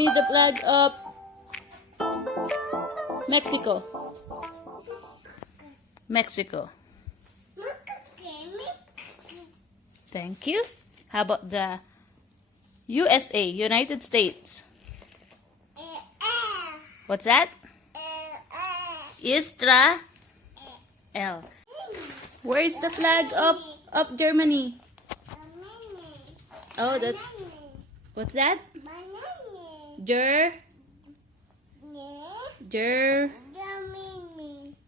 me the flag of Mexico. Mexico. Thank you. How about the USA, United States? What's that? Israel. Where is the flag of Germany? Oh, that's... What's that?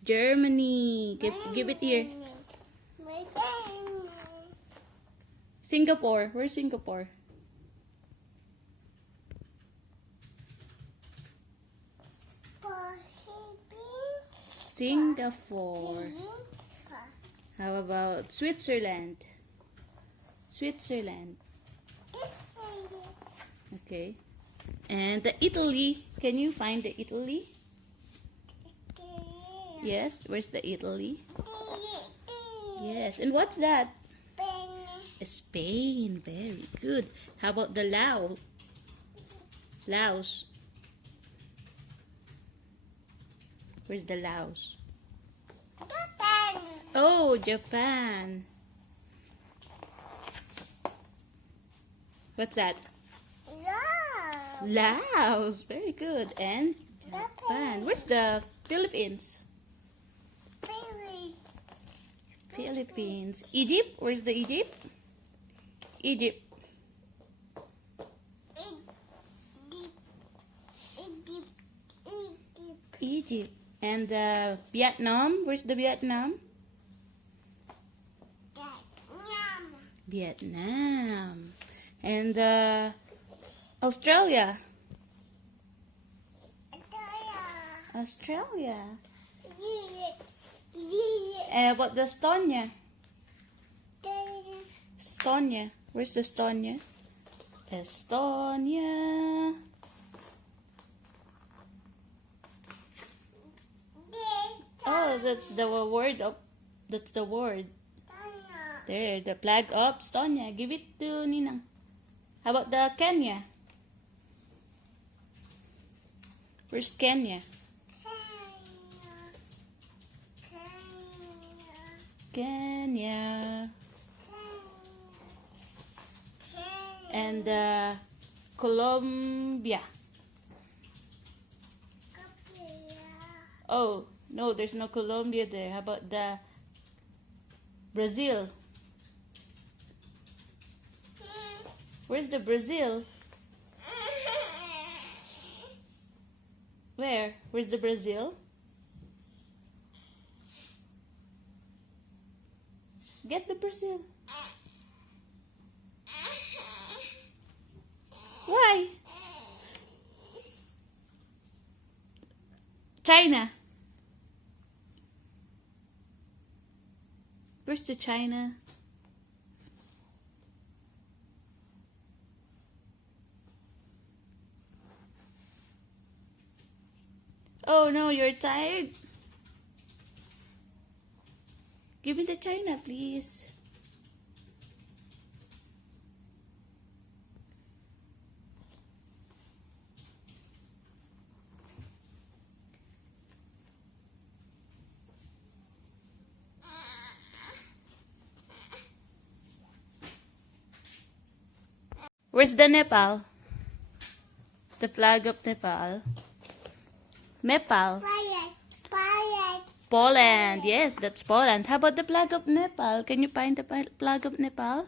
Germany. Give it here. Singapore. Where's Singapore? Singapore. How about Switzerland? Switzerland. Okay. And the Italy. Can you find the Italy? Yes. Where's the Italy? Yes. And what's that? Spain. Very good. How about the Laos? Laos. Where's the Laos? Oh, Japan. What's that? Laos. Very good. And Japan. Where's the Philippines? Philippines. Egypt. Where's the Egypt? Egypt. Egypt. And Vietnam. Where's the Vietnam? Vietnam. And Australia. Australia. What the Estonia? Estonia. Where's the Estonia? Estonia. Oh, that's the word of... That's the word. There, the flag of Estonia. Give it to Ninang. How about the Kenya? Where's Kenya? Kenya. And Colombia. Oh, no, there's no Colombia there. How about the Brazil? Where's the Brazil? Where? Where's the Brazil? Get the Brazil. Why? China. Where's the China? Oh no, you're tired? Give me the China, please. Where's the Nepal? The flag of Nepal. Nepal. Poland. Yes, that's Poland. How about the flag of Nepal? Can you find the flag of Nepal?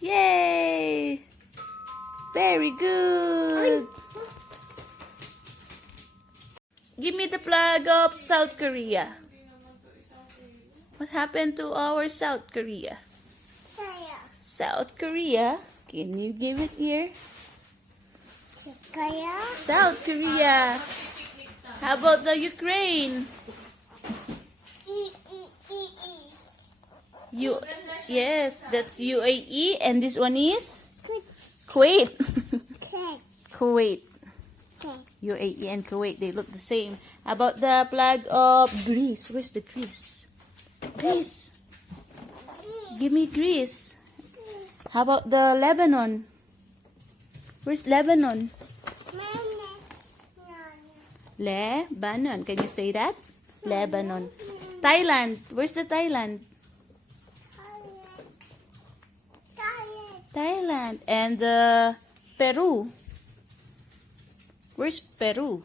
Yay! Very good. Give me the flag of South Korea. What happened to our South Korea? South Korea. Can you give it here? South Korea. How about the Ukraine? Yes, that's UAE, and this one is Kuwait. Kuwait. UAE and Kuwait, they look the same. How about the flag of Greece? Where's the Greece? Greece. Give me Greece. How about the Lebanon? Where's Lebanon? Lebanon. Can you say that? Lebanon. Thailand. Where's the Thailand? Thailand. And Peru. Where's Peru?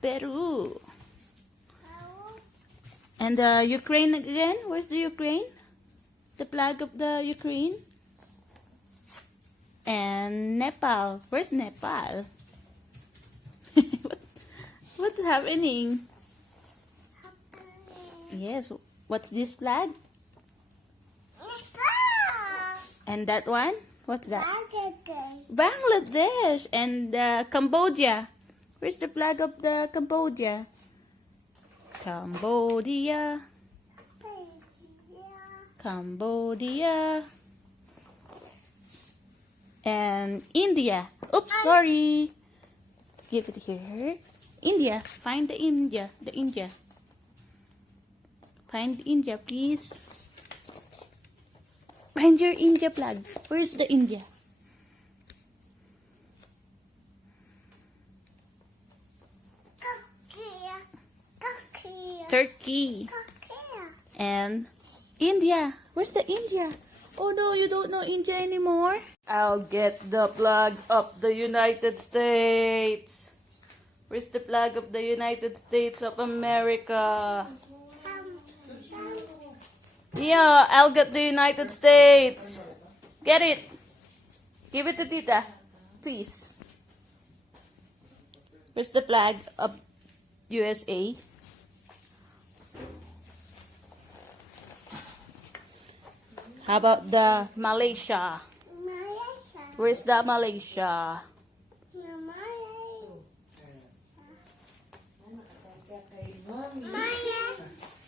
Peru. And Ukraine again. Where's the Ukraine? The flag of the Ukraine. And Nepal. Where's Nepal? What's happening? Yes. What's this flag? And that one? What's that? Bangladesh. And Cambodia. Where's the flag of the Cambodia? Cambodia. Cambodia. And India. Oops, sorry. Give it here. India. Find the India. The India. Find India, please. Find your India flag. Where's the India? Turkey. And India. Where's the India? Oh no, you don't know India anymore? I'll get the flag of the United States. Where's the flag of the United States of America? Yeah, I'll get the United States. Get it. Give it to Tita, please. Where's the flag of USA? How about the Malaysia? Where's the Malaysia?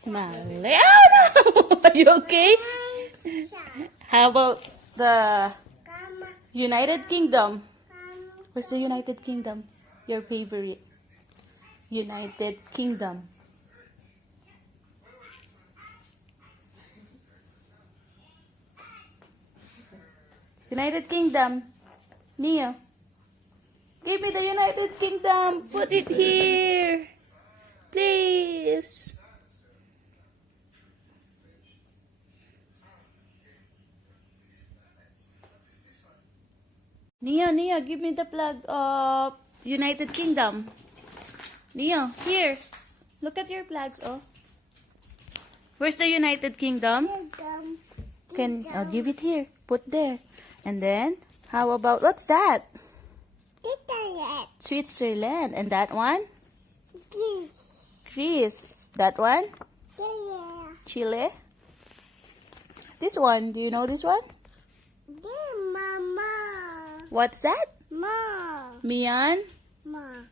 Malaysia. Are you okay? How about the United Kingdom? Where's the United Kingdom? Your favorite? United Kingdom. United Kingdom. Neo. Give me the United Kingdom. Put it here. Please. Neo, give me the flag of United Kingdom. Neo, here. Look at your flags, oh. Where's the United Kingdom? I'll give it here. Put there. And then, how about, what's that? Switzerland. And that one? Greece. That one? Chile. This one, do you know this one? Mama. What's that? Myanmar.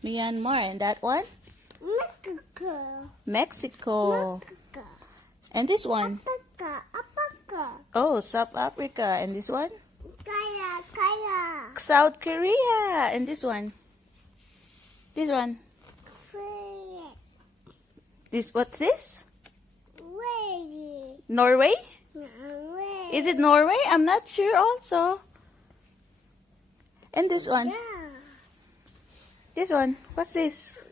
Myanmar. And that one? Mexico. And this one? Africa. Oh, South Africa. And this one? Kaya. South Korea. And this one? This one? What's this? Norway? Is it Norway? I'm not sure also. And this one? Yeah. This one? What's this?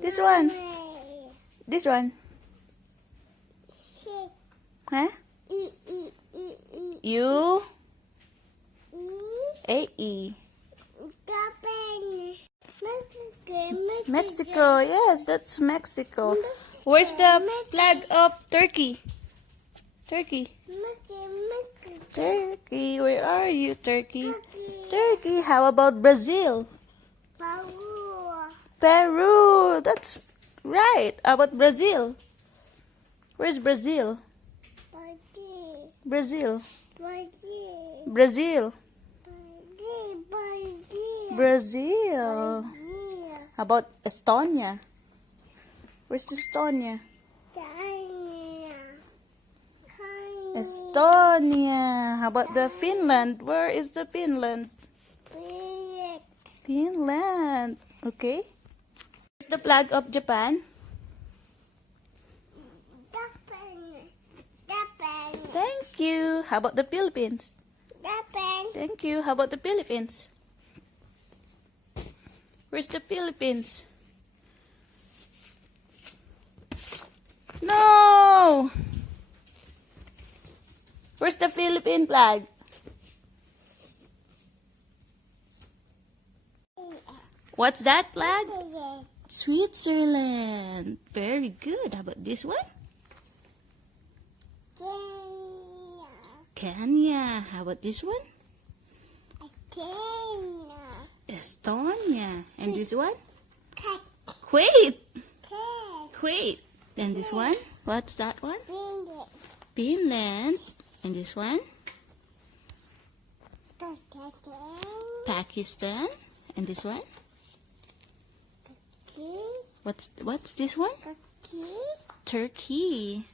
This one? This one? Huh? U A E. Mexico. Yes, that's Mexico. Where's the flag of Turkey? Turkey. Turkey. Where are you, Turkey? Turkey. How about Brazil? Peru. That's right. How about Brazil? Where's Brazil? Brazil. Brazil. Brazil. How about Estonia? Where's Estonia? Estonia. How about the Finland? Where is the Finland? Finland. Okay. Where's the flag of Japan? Thank you. How about the Philippines? Japan. Thank you. How about the Philippines? Where's the Philippines? No! Where's the Philippine flag? What's that flag? Switzerland. Very good. How about this one? Kenya. How about this one? Estonia. And this one? Kuwait. Kuwait. And this one? What's that one? Finland. And this one? Pakistan. And this one? What's this one? Turkey.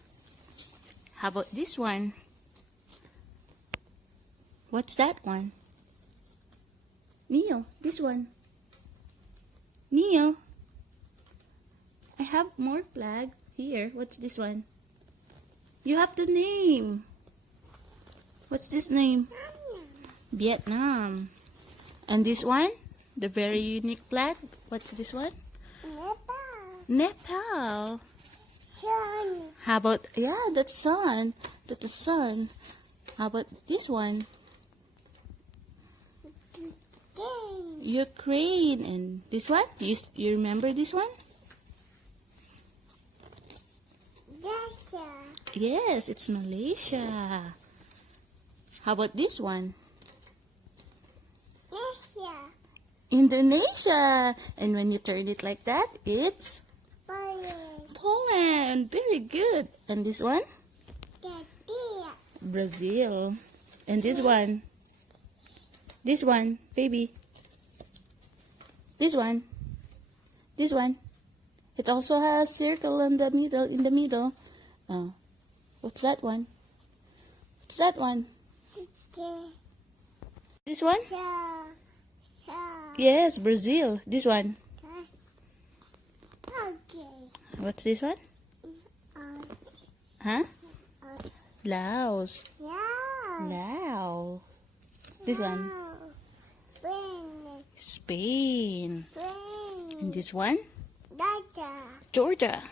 How about this one? What's that one? Neo, this one. Neo. I have more flag here. What's this one? You have the name. What's this name? Vietnam. And this one? The very unique flag. What's this one? Nepal. How about, yeah, that's sun. That's the sun. How about this one? Ukraine. And this one? You remember this one? Yes, it's Malaysia. How about this one? Indonesia. And when you turn it like that, it's Poland. Very good. And this one? Brazil. And this one? This one, baby. This one. This one. It also has circle in the middle. Oh. What's that one? What's that one? This one? Yes, Brazil. This one. What's this one? Huh? Laos. Laos. This one. Spain. And this one? Georgia.